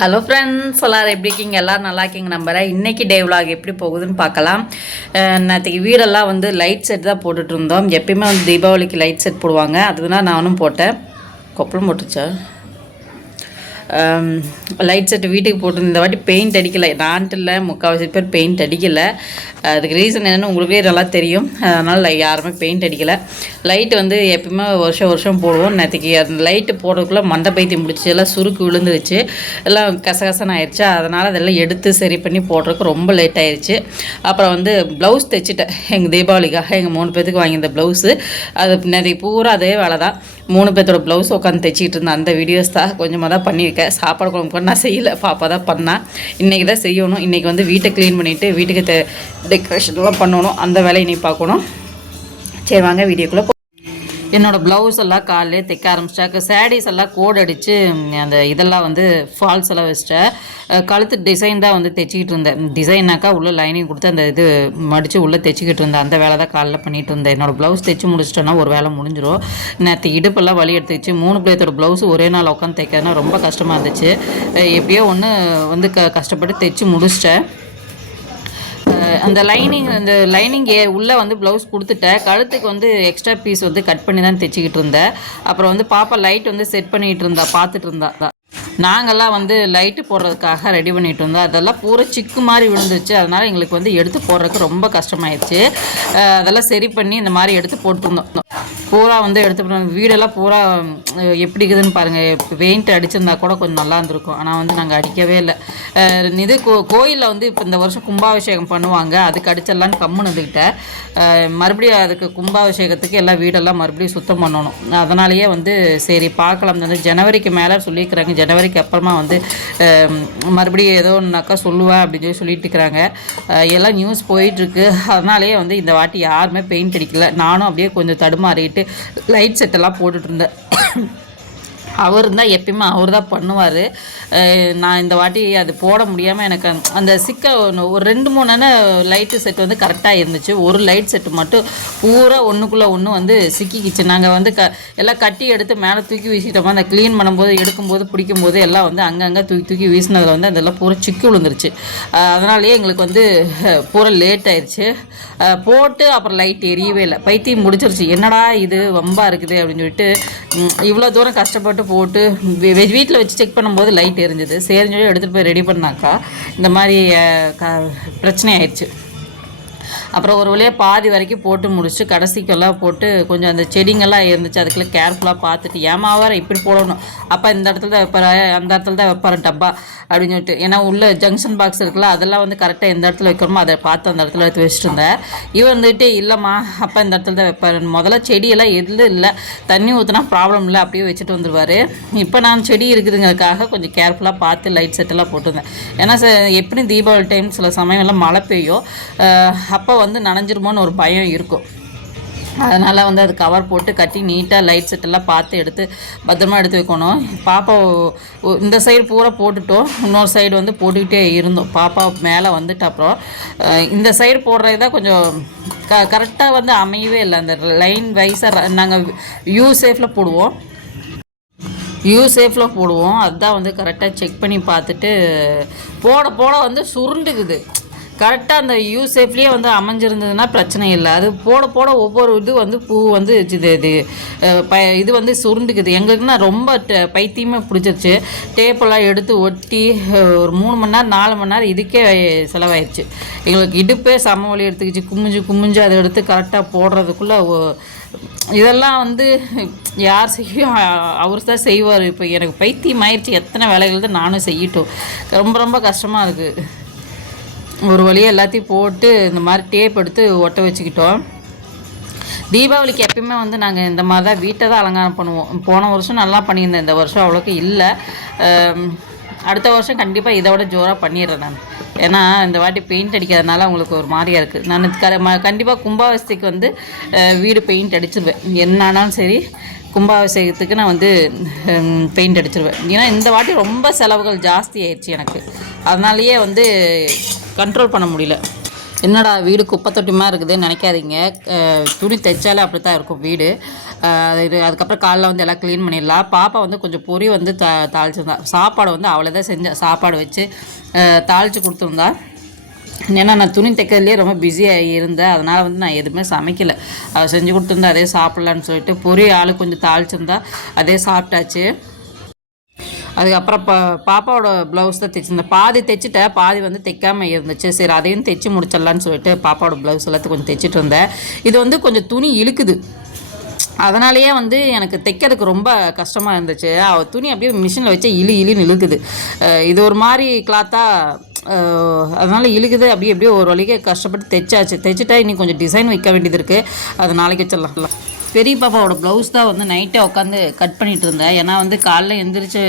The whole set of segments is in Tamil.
ஹலோ ஃப்ரெண்ட்ஸ் எல்லோரும் எப்படி இருக்கீங்க? எல்லோரும் நல்லா இருக்கீங்க நம்புகிறேன் இன்றைக்கி டே விலாக் எப்படி போகுதுன்னு பார்க்கலாம். நேற்றுக்கு வீடெல்லாம் வந்து லைட் செட் தான் போட்டுட்டு இருந்தோம். எப்பயுமே வந்து தீபாவளிக்கு லைட் செட் போடுவாங்க. அதுதான் நானும் போட்டேன். கொப்பளம் போட்டுச்சா? லைட் செட் வீட்டுக்கு போட்டு இந்த வாட்டி பெயிண்ட் அடிக்கலை. நான்ட்டு இல்லை முக்கால்வாசி பேர் பெயிண்ட் அடிக்கலை. அதுக்கு ரீசன் என்னென்னு உங்களுக்கே நல்லா தெரியும். அதனால் யாருமே பெயிண்ட் அடிக்கலை. லைட் வந்து எப்பயுமே வருஷம் வருஷம் போடுவோம். நேற்றுக்கு அந்த லைட்டு போடுறதுக்குள்ளே மண்டை பைத்தி முடிச்சு எல்லாம் சுருக்கு விழுந்துருச்சு. எல்லாம் கசகசன் ஆயிடுச்சு அதனால் அதெல்லாம் எடுத்து சரி பண்ணி போடுறதுக்கு ரொம்ப லேட் ஆயிடுச்சு அப்புறம் வந்து ப்ளவுஸ் தைச்சிட்டேன். எங்கள் தீபாவளிக்காக எங்கள் மூணு பேத்துக்கு வாங்கியிருந்த ப்ளவுஸு அது நேற்றுக்கு பூரா அதே வேலை தான். மூணு பேர்த்தோட ப்ளவுஸ் உட்காந்து தைச்சிட்டு இருந்தேன். அந்த வீடியோஸ் தான் கொஞ்சமாக தான் பண்ணியிருக்கேன். சாப்பாடு குழம்பு கூட நான் செய்யலை. பாப்பா தான் பண்ணேன் இன்றைக்கி தான் செய்யணும். இன்றைக்கி வந்து வீட்டை க்ளீன் பண்ணிவிட்டு வீட்டுக்கு டெக்கரேஷன்லாம் பண்ணணும். அந்த வேலையை நீ பார்க்கணும். சரி வாங்க வீடியோக்குள்ளே என்னோடய என்னோட ப்ளவுஸ் எல்லாம் காலையிலே தைக்க ஆரம்பிச்சிட்டாக்க சாரீஸ் எல்லாம் கோட் அடித்து அந்த இதெல்லாம் வந்து ஃபால்ஸ் எல்லாம் வச்சிட்டேன். கழுத்து டிசைன் தான் வந்து தைச்சிக்கிட்டு இருந்தேன். டிசைனாக்கா உள்ளே லைனிங் கொடுத்து அந்த இது மடித்து உள்ளே தைச்சிக்கிட்டு இருந்தேன். அந்த வேலை தான் காலைல பண்ணிகிட்டு இருந்தேன். என்னோடய ப்ளவுஸ் தைச்சி முடிச்சிட்டேன்னா ஒரு வேலை முடிஞ்சிடும் நேற்று இடுப்பெல்லாம் வலி எடுத்துச்சு மூணு பிள்ளையத்தோட ப்ளவுஸ் ஒரே நாள் உட்காந்து தைக்கிறதுனா ரொம்ப கஷ்டமாக இருந்துச்சு. எப்படியோ ஒன்று வந்து க கஷ்டப்பட்டு தைச்சி முடிச்சிட்டேன். அந்த லைனிங் அந்த லைனிங் ஏ உள்ளே வந்து ப்ளவுஸ் கொடுத்துட்டேன். கழுத்துக்கு வந்து எக்ஸ்ட்ரா பீஸ் வந்து கட் பண்ணி தான் தைச்சிக்கிட்டு இருந்தேன். அப்புறம் வந்து பாப்பா லைட் வந்து செட் பண்ணிகிட்டு இருந்தா பார்த்துட்டு இருந்தா. நாங்கள்லாம் வந்து லைட்டு போடுறதுக்காக ரெடி பண்ணிட்டு இருந்தோம். அதெல்லாம் பூரா சிக்கு மாதிரி விழுந்துச்சு அதனால் எங்களுக்கு வந்து எடுத்து போடுறதுக்கு ரொம்ப கஷ்டமாயிடுச்சு. அதெல்லாம் சரி பண்ணி இந்த மாதிரி எடுத்து போட்டுருந்தோம். பூரா வந்து எடுத்து வீடெல்லாம் பூரா எப்படி இருக்குதுன்னு பாருங்கள் பெயிண்ட் அடிச்சிருந்தா கூட கொஞ்சம் நல்லா இருந்திருக்கும். ஆனால் வந்து நாங்கள் அடிக்கவே இல்லை. இது கோ கோயிலில் வந்து இப்போ இந்த வருஷம் கும்பாபிஷேகம் பண்ணுவாங்க. அதுக்கு அடிச்சிடலான்னு கம்முன்னு இருந்துக்கிட்டேன் மறுபடியும் அதுக்கு கும்பாபிஷேகத்துக்கு எல்லாம் வீடெல்லாம் மறுபடியும் சுத்தம் பண்ணணும். அதனாலேயே வந்து சரி பார்க்கலாம் ஜனவரிக்கு மேலே சொல்லியிருக்கிறாங்க. ஜனவரி அப்புறமா வந்து மறுபடியும் ஏதோ ஒன்றுனாக்கா சொல்லுவேன் அப்படின்னு சொல்லி சொல்லிட்டு இருக்கிறாங்க. எல்லாம் நியூஸ் போயிட்டுருக்கு. அதனாலேயே வந்து இந்த வாட்டி யாருமே பெயிண்ட் அடிக்கல. நானும் அப்படியே கொஞ்சம் தடுமாறிட்டு லைட் செட்டெல்லாம் போட்டுட்ருந்தேன் அவர் தான் எப்பயுமே அவர் தான் பண்ணுவார் நான் இந்த வாட்டி அது போட முடியாமல் எனக்கு அந்த- சிக்க ஒரு ரெண்டு மூணு லைட்டு செட் வந்து கரெக்டாக இருந்துச்சு. ஒரு லைட் செட்டு மட்டும் பூரா ஒன்றுக்குள்ளே ஒன்று வந்து சிக்கிக்கிச்சு. நாங்கள் வந்து க எல்லாம் கட்டி எடுத்து மேலே தூக்கி வீசிட்டோமா அந்த க்ளீன் பண்ணும்போது எடுக்கும்போது பிடிக்கும்போது எல்லாம் வந்து அங்கங்கே தூக்கி தூக்கி வீசினதில் வந்து அதெல்லாம் பூரா சிக்கி விழுந்துருச்சு. அதனாலேயே எங்களுக்கு வந்து பூரா லேட் ஆயிடுச்சு போட்டு அப்புறம் லைட் எரியவே இல்லை. பைத்தியம் முடிச்சிருச்சு என்னடா இது வம்பா இருக்குது அப்படின்னு சொல்லிட்டு இவ்வளோ தூரம் கஷ்டப்பட்டு போட்டு வீட்டில் வச்சு செக் பண்ணும்போது லைட் எரிஞ்சுது. சரின்னு சொல்லி எடுத்துகிட்டு போய் ரெடி பண்ணாக்கா இந்த மாதிரி க- பிரச்சனை ஆயிடுச்சு. அப்புறம் ஒரு வழியாக பாதி வரைக்கும் போட்டு முடிச்சு கடைசிக்கெல்லாம் போட்டு கொஞ்சம் அந்த செடிங்கெல்லாம் இருந்துச்சு அதுக்குள்ளே கேர்ஃபுல்லாக பார்த்துட்டு ஏமா வேற இப்படி போடணும்? அப்போ இந்த இடத்துல தான் வைப்பாரு? அந்த இடத்துல தான் வைப்பாரு டப்பா? அப்படின்னு சொல்லிட்டு. ஏன்னா உள்ள ஜங்ஷன் பாக்ஸ் இருக்குல்ல அதெல்லாம் வந்து கரெக்டாக எந்த இடத்துல வைக்கிறோமோ அதை பார்த்து அந்த இடத்துல எடுத்து வச்சுட்டு இருந்தேன். இவன் வந்துட்டு இல்லைம்மா அப்போ இந்த இடத்துல தான் வைப்பாரு. முதல்ல செடியெல்லாம் எதுவும் இல்லை. தண்ணி ஊற்றினா ப்ராப்ளம் இல்லை அப்படியே வச்சுட்டு வந்துடுவார் இப்போ நான் செடி இருக்குதுங்கிறதுக்காக கொஞ்சம் கேர்ஃபுல்லாக பார்த்து லைட் செட்டெல்லாம் போட்டிருந்தேன். ஏன்னா எப்படியும் எப்படி தீபாவளி டைம் சில சமயம்லாம் மழை பெய்யும். அப்போ வந்து நனைஞ்சிருமோன்னு ஒரு பயம் இருக்கும். அதனால் வந்து அது கவர் போட்டு கட்டி நீட்டாக லைட் செட்டெல்லாம் பார்த்து எடுத்து பத்திரமா எடுத்து வைக்கணும். பாப்பா இந்த சைடு பூரா போட்டுட்டோம். இன்னொரு சைடு வந்து போட்டுக்கிட்டே இருந்தோம். பாப்பா மேலே வந்துட்டு அப்புறம் இந்த சைடு போடுறது தான் கொஞ்சம் க கரெக்டாக வந்து அமையவே இல்லை. அந்த லைன் வைஸாக நாங்கள் யூ சேஃபில் போடுவோம். யூ சேஃபில் போடுவோம். அதுதான் வந்து கரெக்டாக செக் பண்ணி பார்த்துட்டு போட போட வந்து சுருண்டுக்குது. கரெக்டாக அந்த யூ சேஃப்லேயே வந்து அமைஞ்சிருந்ததுன்னா பிரச்சனை இல்லை. அது போட போட ஒவ்வொரு இது வந்து பூ வந்து இது. இது ப இது வந்து சுருண்டுக்குது. எங்களுக்குன்னா ரொம்ப ட- பைத்தியமே பிடிச்சிருச்சு. டேப்பெல்லாம் எடுத்து ஒட்டி ஒரு மூணு மணி நேரம் நாலு மணி நேரம் இதுக்கே செலவாயிடுச்சு எங்களுக்கு இடுப்பே சம வழி எடுத்துக்கிச்சு. குமிஞ்சு குமிஞ்சு அதை எடுத்து கரெக்டாக போடுறதுக்குள்ளே இதெல்லாம் வந்து யார் செய்யும் அவர் தான் செய்வார். இப்போ எனக்கு பைத்தியம் ஆயிடுச்சு எத்தனை வேலைகள் தான் நானும் செய்யட்டும். ரொம்ப ரொம்ப கஷ்டமாக இருக்குது ஒரு வழியாக எல்லாத்தையும் போட்டு இந்த மாதிரி டேப் எடுத்து ஒட்ட வச்சுக்கிட்டோம். தீபாவளிக்கு எப்பயுமே வந்து நாங்கள் இந்த மாதிரி தான் வீட்டை தான் அலங்காரம் பண்ணுவோம். போன வருஷம் நல்லா பண்ணியிருந்தேன். இந்த வருஷம் அவ்வளோக்கு இல்லை. அடுத்த வருஷம் கண்டிப்பாக இதை விட ஜோராக பண்ணிடுறேன் நான். ஏன்னா இந்த வாட்டி பெயிண்ட் அடிக்காதனால உங்களுக்கு ஒரு மாதிரியாக இருக்குது நான் க ம- கண்டிப்பாக கும்பாவசத்துக்கு வந்து வீடு பெயிண்ட் அடிச்சிருவேன். என்னானாலும் சரி கும்பாபிஷேகத்துக்கு நான் வந்து பெயிண்ட் அடிச்சிருவேன். ஏன்னா இந்த வாட்டி ரொம்ப செலவுகள் ஜாஸ்தி ஆயிடுச்சு எனக்கு. அதனாலேயே வந்து கண்ட்ரோல் பண்ண முடியல. என்னடா வீடு குப்பை தொட்டிமா இருக்குதுன்னு நினைக்காதீங்க. துணி தைச்சாலே அப்படி தான் இருக்கும் வீடு. அது இது அதுக்கப்புறம் காலைல வந்து எல்லாம் க்ளீன் பண்ணிடலாம். பாப்பா வந்து கொஞ்சம் பொரி வந்து த தாளிச்சிருந்தா. சாப்பாடு வந்து அவளை தான் செஞ்சேன் சாப்பாடு வச்சு தாளித்து கொடுத்துருந்தா. ஏன்னா நான் துணி தைக்கிறதுலேயே ரொம்ப பிஸியாக இருந்தேன். அதனால் வந்து நான் எதுவுமே சமைக்கலை. அவள் செஞ்சு கொடுத்துருந்தா அதே சாப்பிட்லான்னு சொல்லிட்டு பொரி ஆள் கொஞ்சம் தாளிச்சிருந்தா அதே சாப்பிட்டாச்சு. அதுக்கப்புறம் பா பாப்பாவோட ப்ளவுஸ் தான் தைச்சிருந்தேன். பாதி தைச்சிட்டேன் பாதி வந்து தைக்காமல் இருந்துச்சு. சரி அதையும் தைச்சி முடிச்சிடலான்னு சொல்லிட்டு பாப்பாவோட ப்ளவுஸ் எல்லாத்தையும் கொஞ்சம் தைச்சிட்டு இருந்தேன். இது வந்து கொஞ்சம் துணி இழுக்குது. அதனாலேயே வந்து எனக்கு தைக்கிறதுக்கு ரொம்ப கஷ்டமாக இருந்துச்சு. அவள் துணி அப்படியே மிஷினில் வச்சு இழு இழுன்னு இழுக்குது. இது ஒரு மாதிரி கிளாத்தாக அதனால் இழுக்குது. அப்படியே அப்படியே ஒரு வழிக்கு கஷ்டப்பட்டு தைச்சாச்சு. தைச்சிட்டா இன்னும் கொஞ்சம் டிசைன் வைக்க வேண்டியது இருக்குது அது நாளைக்கு வச்சிடலாம். பெரிய பாப்பாவோட ப்ளவுஸ் தான் வந்து நைட்டே உட்காந்து கட் பண்ணிட்டு இருந்தேன். ஏன்னா வந்து காலைல எந்திரிச்சு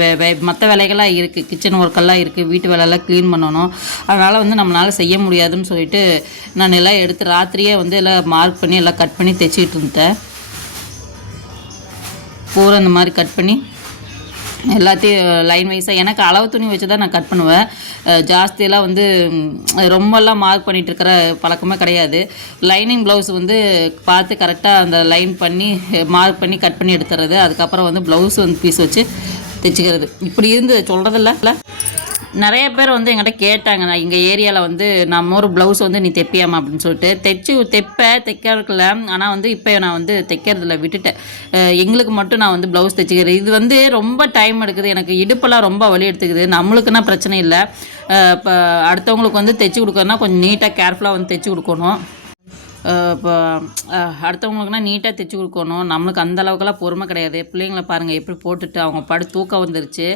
வே வே மற்ற வேலைகள்லாம் இருக்குது கிச்சன் ஒர்க்கெல்லாம் இருக்குது வீட்டு வேலையெல்லாம் க்ளீன் பண்ணணும். அதனால் வந்து நம்மளால் செய்ய முடியாதுன்னு சொல்லிட்டு நான் எல்லாம் எடுத்து ராத்திரியே வந்து எல்லாம் மார்க் பண்ணி எல்லாம் கட் பண்ணி தைச்சிக்கிட்டு இருந்தேன் பூரா இந்த மாதிரி கட் பண்ணி எல்லாத்தையும் லைன் வைஸாக எனக்கு அளவு துணி வச்சு தான் நான் கட் பண்ணுவேன். ஜாஸ்தியெல்லாம் வந்து ரொம்பலாம் மார்க் பண்ணிகிட்டு இருக்கிற பழக்கமே கிடையாது. லைனிங் ப்ளவுஸ் வந்து பார்த்து கரெக்டாக அந்த லைன் பண்ணி மார்க் பண்ணி கட் பண்ணி எடுத்துறது. அதுக்கப்புறம் வந்து ப்ளவுஸ் வந்து பீஸ் வச்சு தைச்சிக்கிறது. இப்படி இருந்து சொல்கிறதில்ல இல்லை நிறைய பேர் வந்து எங்கிட்ட கேட்டாங்க நான் எங்கள் ஏரியாவில் வந்து நம்ம ஒரு ப்ளவுஸ் வந்து நீ தைப்பியாமா அப்படின்னு சொல்லிட்டு. தைச்சு தைப்பேன் தைக்கிறதுல ஆனால் வந்து இப்போ நான் வந்து தைக்கிறதுல விட்டுட்டேன். எங்களுக்கு மட்டும் நான் வந்து ப்ளவுஸ் தைச்சிக்கிறேன். இது வந்து ரொம்ப டைம் எடுக்குது. எனக்கு இடுப்பெல்லாம் ரொம்ப வலி எடுத்துக்குது. நம்மளுக்குன்னா பிரச்சனை இல்லை. இப்போ அடுத்தவங்களுக்கு வந்து தைச்சி கொடுக்கறதுனா கொஞ்சம் நீட்டாக கேர்ஃபுல்லாக வந்து தைச்சி கொடுக்கணும். இப்போ அடுத்தவங்களுக்குனா நீட்டாக தைச்சி கொடுக்கணும். நம்மளுக்கு அந்த அளவுக்குலாம் பொறுமை கிடையாது. பிள்ளைங்கள பாருங்கள் எப்படி போட்டுட்டு அவங்க படு தூக்கம் வந்துருச்சு.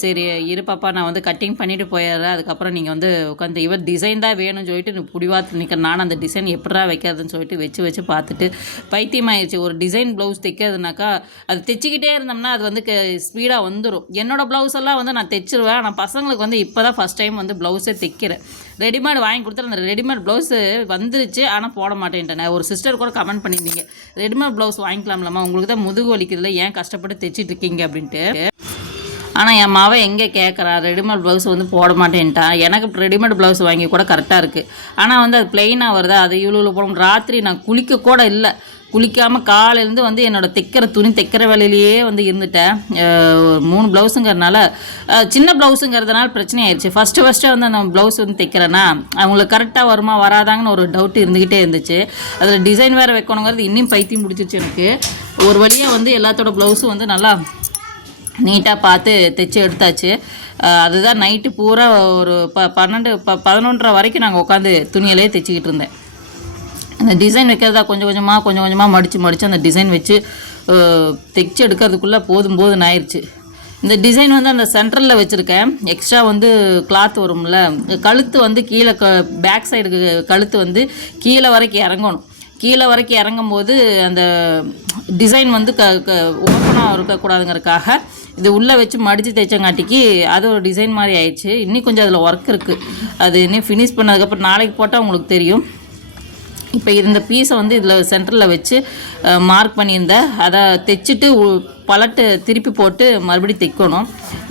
சரி இரு பாப்பா நான் வந்து கட்டிங் பண்ணிட்டு போயிடுறேன். அதுக்கப்புறம் நீங்கள் வந்து உட்காந்து இவர் டிசைன் தான் வேணும்னு சொல்லிட்டு நீ புடிவாத்து நிற்க நான் அந்த டிசைன் எப்படா வைக்கிறதுன்னு சொல்லிட்டு வச்சு வச்சு பார்த்துட்டு பைத்தியமாயிடுச்சு ஒரு டிசைன் ப்ளவுஸ் தைக்கிறதுனாக்கா அது தைச்சிக்கிட்டே இருந்தோம்னா அது வந்து ஸ்பீடாக வந்துடும் என்னோடய ப்ளவுஸ் எல்லாம் வந்து நான் தைச்சிருவேன். ஆனால் பசங்களுக்கு வந்து இப்போ தான் ஃபஸ்ட் டைம் வந்து ப்ளவுஸே தைக்கிறேன். ரெடிமேட் வாங்கி கொடுத்துட்டு அந்த ரெடிமேட் ப்ளவுஸு வந்துருச்சு. ஆனால் போட மாட்டேன்ட்டேன் ஒரு சிஸ்டர் கூட கமெண்ட் பண்ணியிருந்தீங்க. ரெடிமேட் ப்ளவுஸ் வாங்கிக்கலாம்லம்மா. உங்களுக்கு தான் முதுகு வலிக்கிறதுல ஏன் கஷ்டப்பட்டு தைச்சிட்டு இருக்கீங்க அப்படின்ட்டு. ஆனால் என் மாவை எங்கே கேட்குறா ரெடிமேட் ப்ளவுஸ் வந்து போட மாட்டேன்ட்டான் எனக்கு ரெடிமேட் ப்ளவுஸ் வாங்கி கூட கரெக்டாக இருக்குது ஆனால் வந்து அது பிளெயினாக வருதா? அது இவ்வளோ போடும் ராத்திரி நான் குளிக்க கூட இல்லை. குளிக்காமல் காலையிலேருந்து வந்து என்னோட தைக்கிற துணி தைக்கிற வேலையிலேயே வந்து இருந்துட்டேன். ஒரு மூணு ப்ளவுஸுங்கிறதுனால சின்ன ப்ளவுஸுங்கிறதுனால பிரச்சனை ஆயிடுச்சு. ஃபஸ்ட்டு ஃபஸ்ட்டு வந்து அந்த ப்ளவுஸ் வந்து தைக்கிறேன்னா அவங்களுக்கு கரெக்டாக வருமா வராதாங்கன்னு ஒரு டவுட் இருந்துக்கிட்டே இருந்துச்சு. அதில் டிசைன் வேறு வைக்கணுங்கிறது இன்னும் பைத்தியம் பிடிச்சிச்சு எனக்கு. ஒரு வழியாக வந்து எல்லாத்தோட ப்ளவுஸும் வந்து நல்லா நீட்டாக பார்த்து தைச்சி எடுத்தாச்சு. அதுதான் நைட்டு பூரா ஒரு ப பன்னெண்டு ப பதினொன்றரை வரைக்கும் நாங்கள் உட்காந்து துணியிலே தைச்சிக்கிட்டு இருந்தேன். அந்த டிசைன் வைக்கிறதா கொஞ்சம் கொஞ்சமாக கொஞ்சம் கொஞ்சமாக மடித்து மடித்து அந்த டிசைன் வச்சு தைச்சி தைச்சு எடுக்கிறதுக்குள்ளே போதும் போதும் ஆயிடுச்சு இந்த டிசைன் வந்து அந்த சென்டரில் வச்சுருக்கேன். எக்ஸ்ட்ரா வந்து கிளாத் வரும்ல. கழுத்து வந்து கீழே க பேக் சைடுக்கு கழுத்து வந்து கீழே வரைக்கும் இறங்கணும். கீழே வரைக்கும் இறங்கும் போது அந்த டிசைன் வந்து க க ஓப்பனாக இருக்கக்கூடாதுங்கிறதுக்காக இது உள்ளே வச்சு மடித்து தைச்சங்காட்டிக்கு அது ஒரு டிசைன் மாதிரி ஆயிடுச்சு. இன்னும் கொஞ்சம் அதில் ஒர்க் இருக்குது அது இன்னும் ஃபினிஷ் பண்ணதுக்கப்புறம் நாளைக்கு போட்டால் உங்களுக்கு தெரியும். இப்போ இந்த பீஸை வந்து இதில் சென்டரில் வச்சு மார்க் பண்ணியிருந்தேன் அதை தைச்சிட்டு பலட்டு திருப்பி போட்டு மறுபடியும் தைக்கணும்.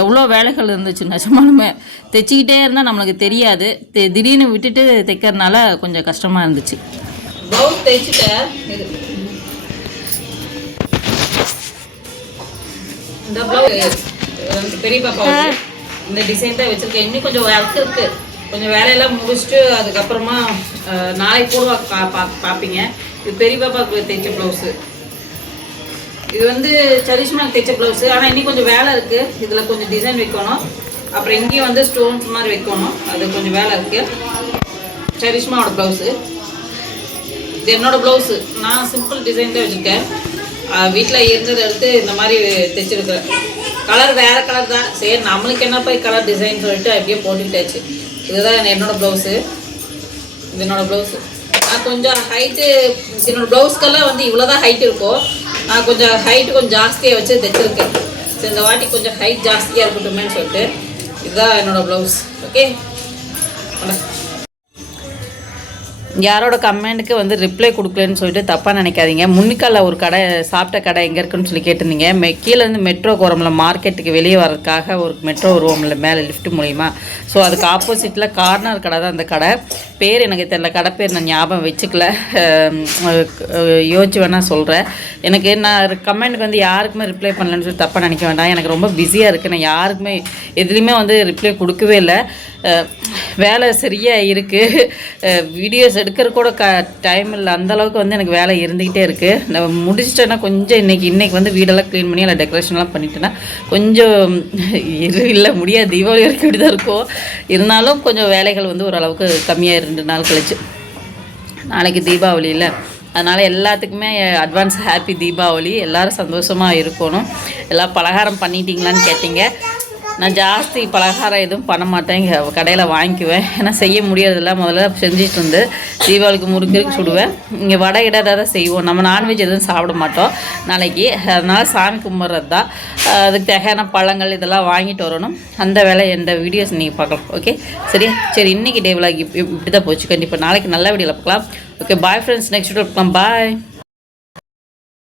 எவ்வளோ வேலைகள் இருந்துச்சு நிஜமாலுமே. தைச்சிக்கிட்டே இருந்தால் நம்மளுக்கு தெரியாது. திடீர்னு விட்டுட்டு தைக்கிறதுனால கொஞ்சம் கஷ்டமாக இருந்துச்சு. ப்ளவுஸ் தைச்சிட்டேன் இது இந்த ப்ளவுஸ் பெரிய பாப்பா இந்த டிசைன் தான் வச்சுருக்கேன். இன்னும் கொஞ்சம் ஒர்க் இருக்குது கொஞ்சம் வேலையெல்லாம் முடிச்சுட்டு அதுக்கப்புறமா நாளைக்கு போடுவா பா பா- பார்ப்பீங்க இது பெரிய பாப்பாவுக்கு தைச்ச ப்ளவுஸு இது வந்து சரிஷ்மா தைச்ச ப்ளவுஸு ஆனால் இன்னும் கொஞ்சம் வேலை இருக்குது இதில் கொஞ்சம் டிசைன் வைக்கணும். அப்புறம் இங்கேயும் வந்து ஸ்டோன்ஸ் மாதிரி வைக்கணும். அது கொஞ்சம் வேலை இருக்குது சரிஷ்மாவோட ப்ளவுஸு இது என்னோடய ப்ளவுஸு நான் சிம்பிள் டிசைன் தான் வச்சுருக்கேன். வீட்டில் இருந்ததை எடுத்து இந்த மாதிரி தைச்சிருக்கிறேன். கலர் வேறு கலர் தான். சரி நம்மளுக்கு என்ன போய் கலர் டிசைன் சொல்லிட்டு அப்படியே போட்டுக்கிட்டாச்சு. இதுதான் என்னோட ப்ளவுஸு இது என்னோடய ப்ளவுஸு நான் கொஞ்சம் ஹைட்டு என்னோடய ப்ளவுஸ்க்கெல்லாம் வந்து இவ்வளோ தான் ஹைட் இருக்கும் நான் கொஞ்சம் ஹைட்டு கொஞ்சம் ஜாஸ்தியாக வச்சு தைச்சிருக்கேன். சரி இந்த வாட்டி கொஞ்சம் ஹைட் ஜாஸ்தியாக இருக்கட்டுமேன்னு சொல்லிட்டு இதுதான் என்னோடய ப்ளவுஸ் ஓகே யாரோட கமெண்ட்டுக்கு வந்து ரிப்ளை கொடுக்கலன்னு சொல்லிட்டு தப்பாக நினைக்காதீங்க. முன்னிக்கால ஒரு கடை சாப்பிட்ட கடை எங்கே இருக்குன்னு சொல்லி கேட்டிருந்தீங்க. மெ கீழேருந்து மெட்ரோ கோரம்ல மார்க்கெட்டுக்கு வெளியே வரதுக்காக ஒரு மெட்ரோ வருவோம்ல மேலே லிஃப்ட் மூலிமா ஸோ அதுக்கு ஆப்போசிட்டில் கார்னர் கடை தான் அந்த கடை. பேர் எனக்கு தெரியல கடை பேர் நான் ஞாபகம் வச்சுக்கல. யோசிச்சு வேணால் சொல்கிறேன் எனக்கு நான் கமெண்ட்டுக்கு வந்து யாருக்குமே ரிப்ளை பண்ணலன்னு சொல்லி தப்பாக நினைக்க வேண்டாம். எனக்கு ரொம்ப பிஸியாக இருக்குது நான் யாருக்குமே எதுலேயுமே வந்து ரிப்ளை கொடுக்கவே இல்லை. வேலை சரியாக இருக்குது வீடியோஸ் எடுக்கிற கூட க டைம் இல்லை. அந்த அளவுக்கு வந்து எனக்கு வேலை இருந்துக்கிட்டே இருக்குது நான் முடிச்சிட்டேன்னா கொஞ்சம் இன்னைக்கு இன்னைக்கு வந்து வீடெல்லாம் க்ளீன் பண்ணி இல்லை டெக்கரேஷன்லாம் பண்ணிட்டேன்னா கொஞ்சம் இரு இல்லை முடியாது. தீபாவளி வரைக்கும் இப்படி தான் இருக்கும். இருந்தாலும் கொஞ்சம் வேலைகள் வந்து ஓரளவுக்கு கம்மியாக ரெண்டு நாள் கழிச்சு. நாளைக்கு தீபாவளி இல்லை. அதனால் எல்லாத்துக்குமே அட்வான்ஸ் ஹாப்பி தீபாவளி. எல்லோரும் சந்தோஷமாக இருக்கணும். எல்லாம் பலகாரம் பண்ணிட்டீங்களான்னு கேட்டிங்க. நான் ஜாஸ்தி பலகாரம் எதுவும் பண்ண மாட்டேன். இங்கே கடையில் வாங்கிக்குவேன். ஏன்னா செய்ய முடியறதில்ல. முதல்ல செஞ்சுட்டு இருந்து தீபாவளிக்கு முறுக்கு சுடுவேன். இங்கே வடை இட தான் செய்வோம். நம்ம நான்வெஜ் எதுவும் சாப்பிட மாட்டோம். நாளைக்கு அதனால் சாமி கும்பிட்றது தான். அதுக்கு தேவையான பழங்கள் இதெல்லாம் வாங்கிட்டு வரணும். அந்த வேலை எந்த வீடியோஸ் நீங்கள் பார்க்கலாம். ஓகே சரியா? சரி இன்றைக்கி டே விலாக் இப்படி தான் போச்சு. கண்டிப்பாக நாளைக்கு நல்ல வீடியோவில் பார்க்கலாம். Okay bye friends next video பார்க்கலாம். பாய்